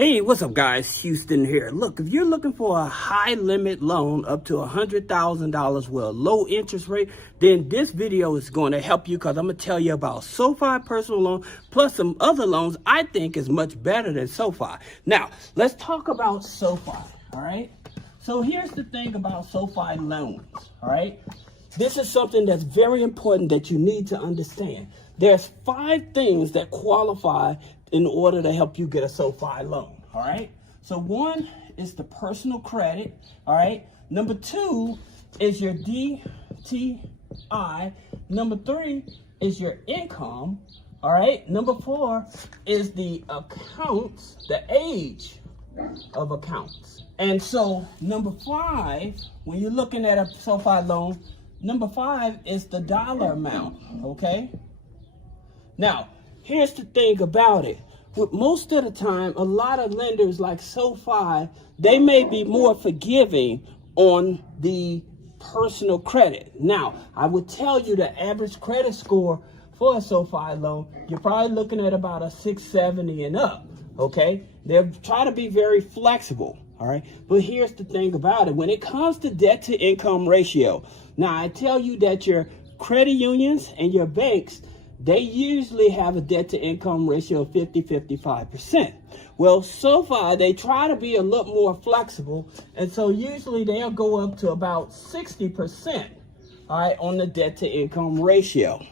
Hey, what's up guys? Houston here. Look, if you're looking for a high limit loan up to $100,000 with a low interest rate, then this video is going to help you because I'm going to tell you about SoFi personal loan plus some other loans I think is much better than SoFi. Now, let's talk about SoFi, all right? So here's the thing about SoFi loans, all right? This is something that's very important that you need to understand. There's 5 things that qualify in order to help you get a SoFi loan, all right? So 1 is the personal credit, all right? Number 2 is your DTI. Number 3 is your income, all right? Number 4 is the accounts, the age of accounts. And so number 5, when you're looking at a SoFi loan, number 5 is the dollar amount, okay? Now, here's the thing about it. With most of the time, a lot of lenders like SoFi, they may be more forgiving on the personal credit. Now, I would tell you the average credit score for a SoFi loan, you're probably looking at about a 670 and up, okay? They'll try to be very flexible, all right? But here's the thing about it. When it comes to debt to income ratio, now I tell you that your credit unions and your banks, they usually have a debt to income ratio of 50-55%. Well, SoFi, they try to be a little more flexible, and so usually they'll go up to about 60%, all right, on the debt to income ratio.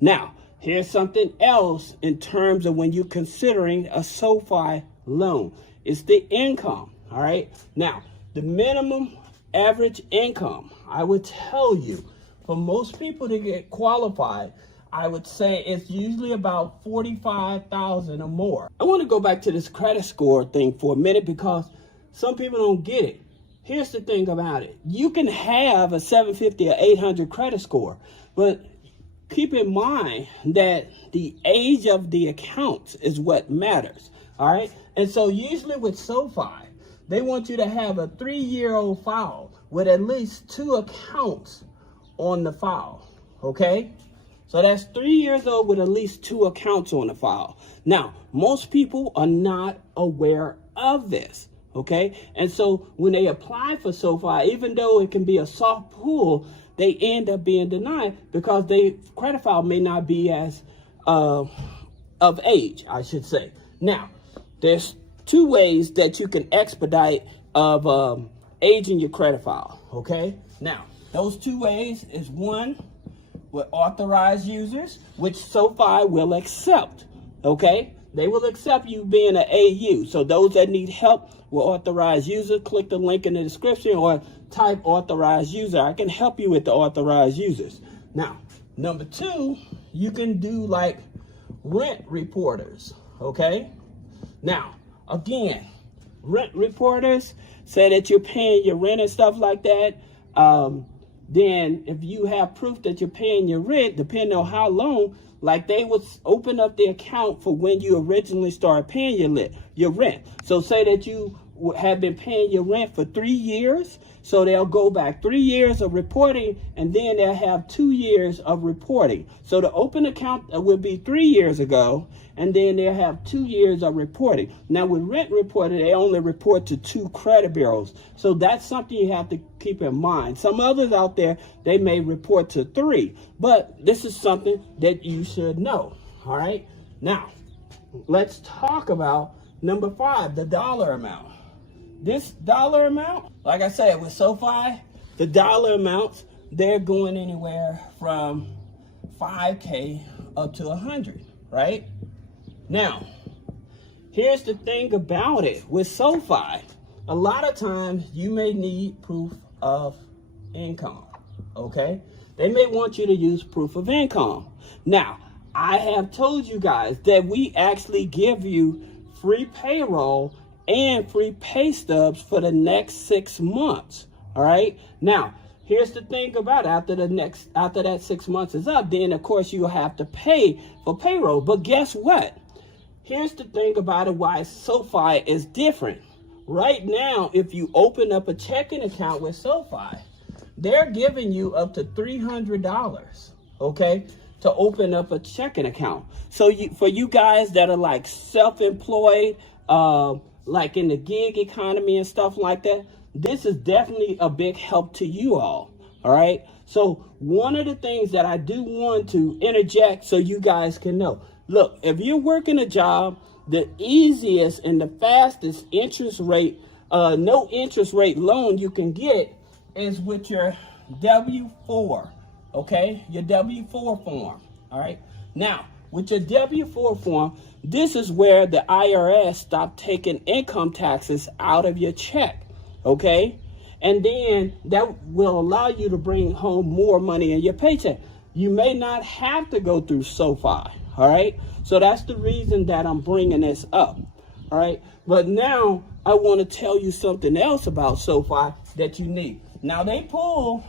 Now, here's something else in terms of when you're considering a SoFi loan. It's the income, all right? Now, the minimum average income, I would tell you, for most people to get qualified, I would say it's usually about $45,000 or more. I want to go back to this credit score thing for a minute because some people don't get it. Here's the thing about it. You can have a 750 or 800 credit score, but keep in mind that the age of the accounts is what matters, all right? And so usually with SoFi, they want you to have a 3-year-old file with at least 2 accounts on the file, okay? So that's 3 years old with at least 2 accounts on the file. Now, most people are not aware of this, okay? And so when they apply for SoFi, even though it can be a soft pull, they end up being denied because their credit file may not be as of age, I should say. Now, there's 2 ways that you can expedite of aging your credit file, okay? Now, those 2 ways is 1, with authorized users, which SoFi will accept, okay? They will accept you being an AU. So those that need help with authorized user, click the link in the description or type authorized user. I can help you with the authorized users. Now, number 2, you can do like rent reporters, okay? Now, again, rent reporters say that you're paying your rent and stuff like that. Then if you have proof that you're paying your rent, depending on how long, like they would open up the account for when you originally started paying your rent. So say that you have been paying your rent for 3 years. So they'll go back 3 years of reporting, and then they'll have 2 years of reporting. So the open account will be 3 years ago, and then they'll have 2 years of reporting. Now with rent reporting, they only report to 2 credit bureaus. So that's something you have to keep in mind. Some others out there, they may report to 3, but this is something that you should know, all right? Now, let's talk about number 5, the dollar amount. This dollar amount, like I said, with SoFi, the dollar amounts, they're going anywhere from 5K up to 100, right? Now, here's the thing about it. With SoFi, a lot of times you may need proof of income, okay? They may want you to use proof of income. Now, I have told you guys that we actually give you free payroll and free pay stubs for the next 6 months, all right? Now, here's the thing about it. After that 6 months is up, then of course you'll have to pay for payroll. But guess what? Here's the thing about it, why SoFi is different. Right now, if you open up a checking account with SoFi, they're giving you up to $300, okay, to open up a checking account. So for you guys that are like self-employed, like in the gig economy and stuff like that, this is definitely a big help to you all. All right. So one of the things that I do want to interject so you guys can know, look, if you're working a job, the easiest and the fastest interest rate, no interest rate loan you can get is with your W-4, okay? Your W-4 form, all right? Now, with your W-4 form, this is where the IRS stopped taking income taxes out of your check, okay? And then that will allow you to bring home more money in your paycheck. You may not have to go through SoFi, all right? So that's the reason that I'm bringing this up, all right? But now I want to tell you something else about SoFi that you need. Now they pull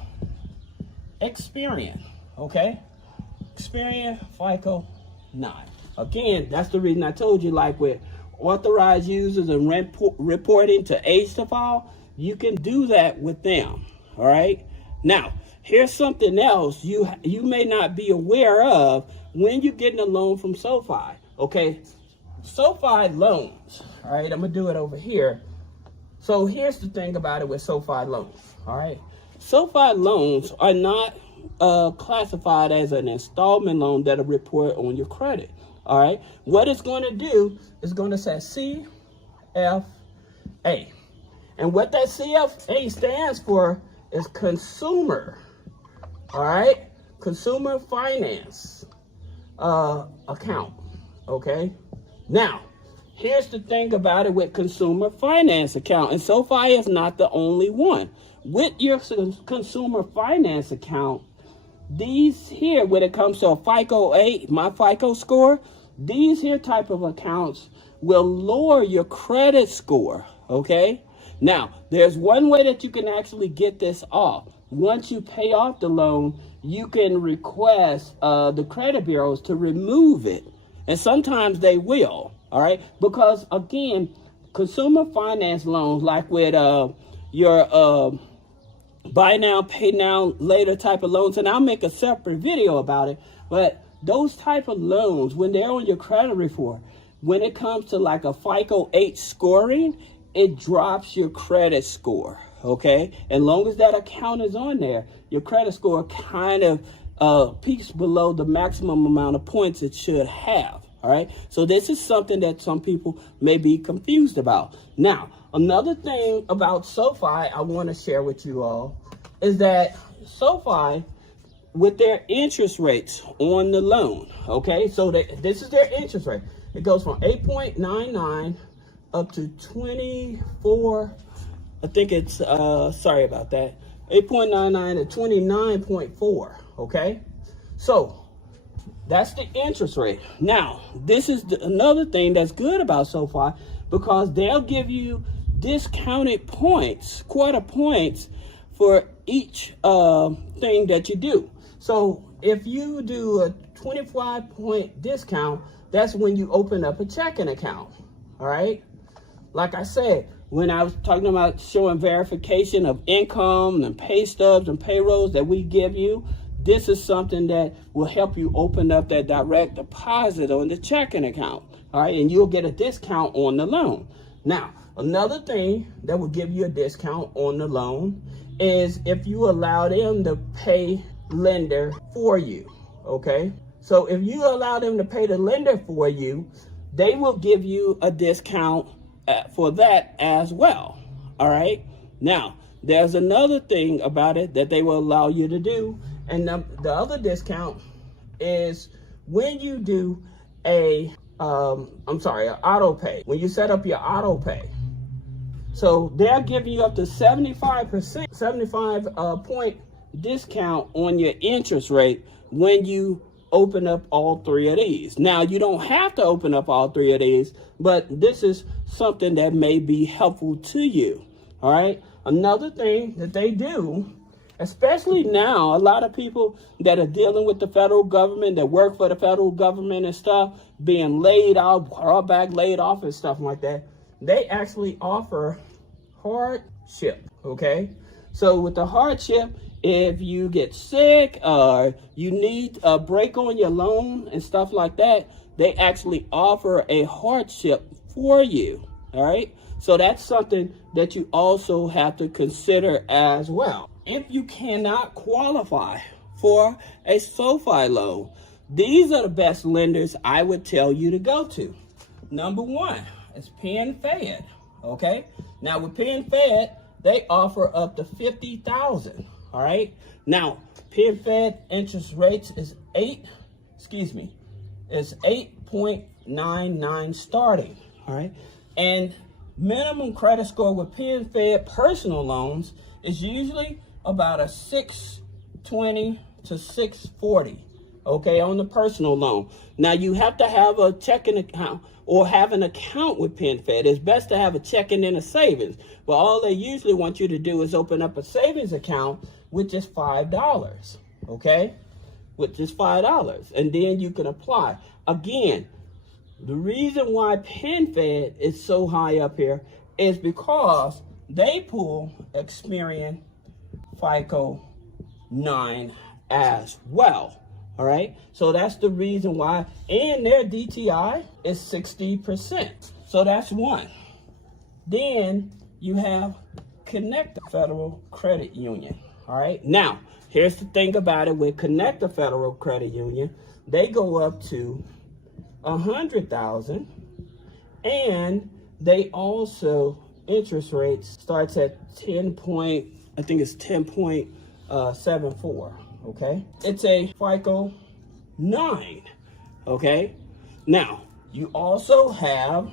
Experian, okay? Experian FICO 9. Again, that's the reason I told you, like with authorized users and reporting to age to file, you can do that with them, all right? Now, here's something else you may not be aware of when you're getting a loan from SoFi, okay? SoFi loans, all right? I'm gonna do it over here. So here's the thing about it with SoFi loans, all right? SoFi loans are not classified as an installment loan that'll report on your credit, all right? What it's gonna do is gonna say CFA. And what that CFA stands for is consumer, all right? Consumer finance account, okay? Now, here's the thing about it with consumer finance account, and SoFi is not the only one. With your consumer finance account, these here, when it comes to a FICO 8, my FICO score, these here type of accounts will lower your credit score, okay? Now, there's one way that you can actually get this off. Once you pay off the loan, you can request the credit bureaus to remove it. And sometimes they will, all right? Because, again, consumer finance loans, like with your buy now, pay now, later type of loans, and I'll make a separate video about it, but those type of loans, when they're on your credit report, when it comes to like a FICO 8 scoring, it drops your credit score, okay? As long as that account is on there, your credit score kind of peaks below the maximum amount of points it should have, all right? So this is something that some people may be confused about. Now, another thing about SoFi I want to share with you all is that SoFi, with their interest rates on the loan, okay? So this is their interest rate. It goes from 8.99 up to 24, I think it's, sorry about that, 8.99 to 29.4, okay? So that's the interest rate. Now, this is another thing that's good about SoFi, because they'll give you discounted points, quarter points, for each thing that you do. So if you do a 25-point discount, that's when you open up a checking account, all right? Like I said, when I was talking about showing verification of income and pay stubs and payrolls that we give you, this is something that will help you open up that direct deposit on the checking account, all right? And you'll get a discount on the loan. Now, another thing that will give you a discount on the loan is if you allow them to pay lender for you, okay? So if you allow them to pay the lender for you, they will give you a discount for that as well, all right? Now, there's another thing about it that they will allow you to do, and the other discount is when you do an auto pay, when you set up your auto pay. So they're giving you up to 75 point discount on your interest rate when you open up all three of these. Now, you don't have to open up all three of these, but this is something that may be helpful to you, all right? Another thing that they do, especially now, a lot of people that are dealing with the federal government, that work for the federal government and stuff, being laid out, laid off and stuff like that, they actually offer hardship, okay? So with the hardship, if you get sick or you need a break on your loan and stuff like that, they actually offer a hardship for you, all right? So that's something that you also have to consider as well. If you cannot qualify for a Sofi loan, these are the best lenders I would tell you to go to. Number one is PenFed, okay? Now with PenFed, they offer up to $50,000, all right? Now, PenFed interest rates is 8.99 starting, all right? And minimum credit score with PenFed personal loans is usually about a 620 to 640, okay, on the personal loan. Now, you have to have a checking account or have an account with PenFed. It's best to have a checking and a savings. But all they usually want you to do is open up a savings account with just $5, okay? With just $5. And then you can apply. Again, the reason why PenFed is so high up here is because they pull Experian FICO 9 as well. All right, so that's the reason why, and their DTI is 60%. So that's one. Then you have Connect Federal Credit Union. All right, now here's the thing about it with Connect Federal Credit Union, they go up to 100,000, and they also interest rates starts at 10.74. Okay, it's a FICO 9. Okay, now you also have,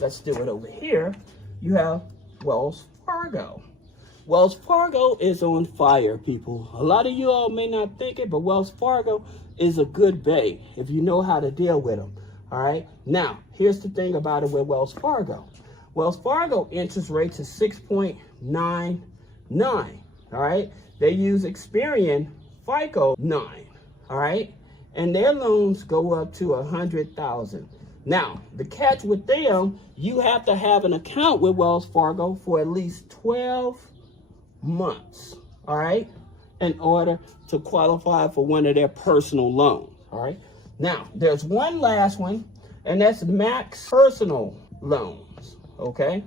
let's do it over here, you have Wells Fargo. Wells Fargo is on fire, people. A lot of you all may not think it, but Wells Fargo is a good bank if you know how to deal with them. All right, now here's the thing about it with Wells Fargo. Wells Fargo interest rates is 6.99. All right, they use Experian FICO 9, all right? And their loans go up to 100,000. Now, the catch with them, you have to have an account with Wells Fargo for at least 12 months, all right? In order to qualify for one of their personal loans, all right? Now, there's one last one, and that's Max Personal Loans, okay?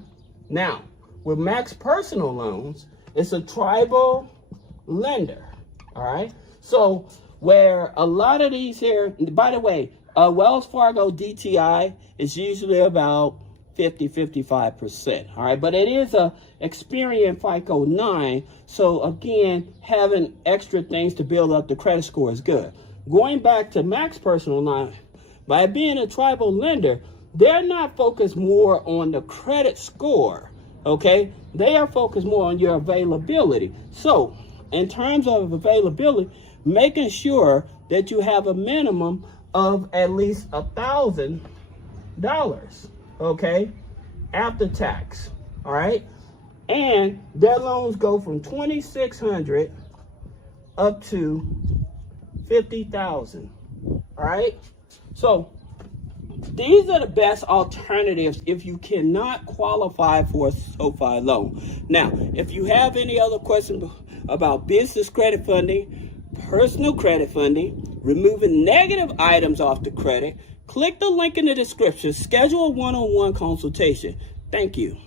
Now, with Max Personal Loans, it's a tribal lender, all right? So where a lot of these here, by the way, Wells Fargo DTI is usually about 55%, all right? But it is a Experian FICO 9, so again, having extra things to build up the credit score is good. Going back to Max Personal Loan, by being a tribal lender, they're not focused more on the credit score, okay? They are focused more on your availability. So in terms of availability, making sure that you have a minimum of at least $1,000, okay, after tax, all right? And their loans go from $2,600 up to $50,000, all right? So these are the best alternatives if you cannot qualify for a Sofi loan. Now, if you have any other questions about business credit funding, personal credit funding, removing negative items off the credit, click the link in the description. Schedule a one-on-one consultation. Thank you.